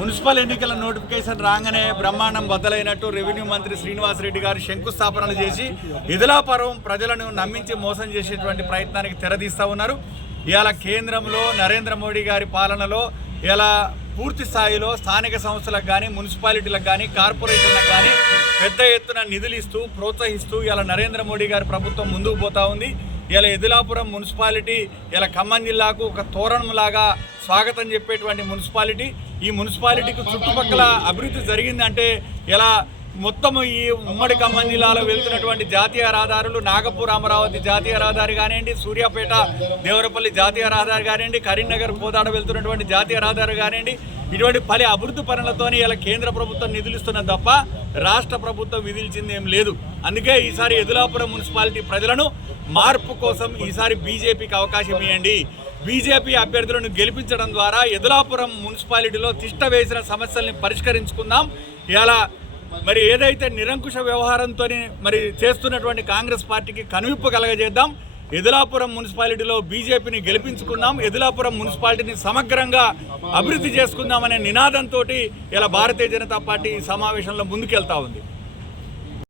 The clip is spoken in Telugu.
మున్సిపల్ ఎన్నికల నోటిఫికేషన్ రాగానే బ్రహ్మాండం బద్దలైనట్టు రెవెన్యూ మంత్రి శ్రీనివాస్ రెడ్డి గారు శంకుస్థాపనలు చేసి ఇదిలాపురం ప్రజలను నమ్మించి మోసం చేసేటువంటి ప్రయత్నానికి తెరదీస్తూ ఉన్నారు. ఇవాళ కేంద్రంలో నరేంద్ర మోడీ గారి పాలనలో ఇలా పూర్తి స్థాయిలో స్థానిక సంస్థలకు కానీ మున్సిపాలిటీలకు కానీ కార్పొరేషన్లకు కానీ పెద్ద ఎత్తున నిధులు ఇస్తూ ప్రోత్సహిస్తూ ఇలా నరేంద్ర మోడీ గారి ప్రభుత్వం ముందుకు పోతూ ఉంది. ఇలా ఇదిలాపురం మున్సిపాలిటీ ఇలా ఖమ్మం జిల్లాకు ఒక తోరణంలాగా స్వాగతం చెప్పేటువంటి మున్సిపాలిటీ. ఈ మున్సిపాలిటీకి చుట్టుపక్కల అభివృద్ధి జరిగిందంటే ఇలా మొత్తము ఈ ఉమ్మడి ఖమ్మం జిల్లాలో వెళ్తున్నటువంటి జాతీయ రహదారులు నాగపూర్ అమరావతి జాతీయ రహదారి కానివ్వండి, సూర్యాపేట దేవరపల్లి జాతీయ రహదారి కానివ్వండి, కరీంనగర్ కోదాడ వెళ్తున్నటువంటి జాతీయ రహదారి కానివ్వండి, ఇటువంటి పలు అభివృద్ధి పనులతోని ఇలా కేంద్ర ప్రభుత్వం నిధులిస్తున్నది తప్ప రాష్ట్ర ప్రభుత్వం విధించింది ఏం లేదు. అందుకే ఈసారి ఇదిలాపురం మున్సిపాలిటీ ప్రజలను మార్పు కోసం ఈసారి బీజేపీకి అవకాశం ఇవ్వండి. బీజేపీ అభ్యర్థులను గెలిపించడం ద్వారా ఇదిలాపురం మున్సిపాలిటీలో తిష్ట వేసిన సమస్యల్ని పరిష్కరించుకుందాం. ఇలా మరి ఏదైతే నిరంకుశ వ్యవహారంతో మరి చేస్తున్నటువంటి కాంగ్రెస్ పార్టీకి కనువిప్పు కలగజేద్దాం. ఇదిలాపురం మున్సిపాలిటీలో బీజేపీని గెలిపించుకుందాం, ఇదిలాపురం మున్సిపాలిటీని సమగ్రంగా అభివృద్ధి చేసుకుందామనే నినాదంతో ఇలా భారతీయ జనతా పార్టీ సమావేశంలో ముందుకెళ్తా ఉంది.